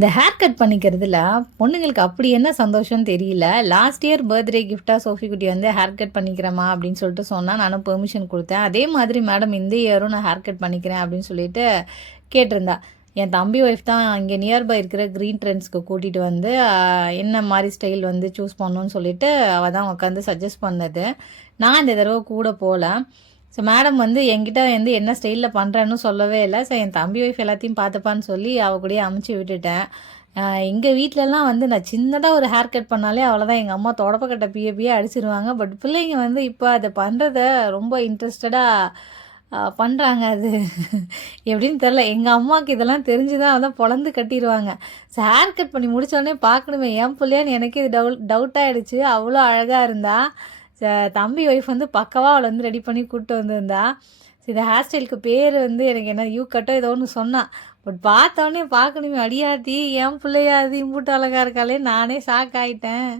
இந்த hair cut பண்ணிக்கிறதுல பொண்ணுங்களுக்கு அப்படி என்ன சந்தோஷம் தெரியல. லாஸ்ட் இயர் பர்த்டே கிஃப்டாக சோஃபி குட்டி வந்து ஹேர் கட் பண்ணிக்கிறேம்மா அப்படின்னு சொல்லிட்டு சொன்னால் நானும் பெர்மிஷன் கொடுத்தேன். அதே மாதிரி மேடம் இந்த இயரும் நான் ஹேர் கட் பண்ணிக்கிறேன் அப்படின்னு சொல்லிட்டு கேட்டிருந்தா. என் தம்பி ஒய்ஃப் தான் இங்கே நியர்பை இருக்கிற க்ரீன் ட்ரெண்ட்ஸ்க்கு கூட்டிகிட்டு வந்து என்ன மாதிரி ஸ்டைல் வந்து சூஸ் பண்ணணும்னு சொல்லிட்டு அவள் தான் உட்காந்து சஜஸ்ட் பண்ணது. நான் இந்த தடவை கூட போகல ஸோ மேடம் வந்து என்கிட்ட வந்து என்ன ஸ்டைலில் பண்ணுறேன்னு சொல்லவே இல்லை. ஸோ என் தம்பி ஒய்ஃப் எல்லாத்தையும் பார்த்துப்பான்னு சொல்லி அவ கூடயே அமுச்சு விட்டுட்டேன். எங்கள் வீட்டிலலாம் வந்து நான் சின்னதாக ஒரு ஹேர் கட் பண்ணாலே அவ்வளோதான் எங்கள் அம்மா தொடப்பக்கட்டை பிய பிய அடிச்சிருவாங்க. பட் பிள்ளைங்க வந்து இப்போ அதை பண்ணுறத ரொம்ப இன்ட்ரெஸ்டடாக பண்ணுறாங்க அது. எப்படின்னு தெரில எங்கள் அம்மாவுக்கு இதெல்லாம் தெரிஞ்சுதான் அதான் பொழந்து கட்டிடுவாங்க ஸோ ஹேர் கட் பண்ணி முடித்தோடனே பார்க்கணுமே. என் பிள்ளையான்னு எனக்கு இது டவுட் டவுட் ஆகிடுச்சு அவ்வளோ அழகாக இருந்தால் தம்பி ஒய்ஃப் வந்து பக்கவாக அவளை வந்து ரெடி பண்ணி கூப்பிட்டு வந்திருந்தா. இந்த ஹேர் ஸ்டைலுக்கு பேர் வந்து எனக்கு என்ன யூ கட்டோ ஏதோ ஒன்று சொன்னான் பட் பார்த்தோன்னே பார்க்கணுமே அடியாத்தி என் பிள்ளையாதி இம்புட்டு அழகா இருக்காளே நானே ஷாக் ஆகிட்டேன்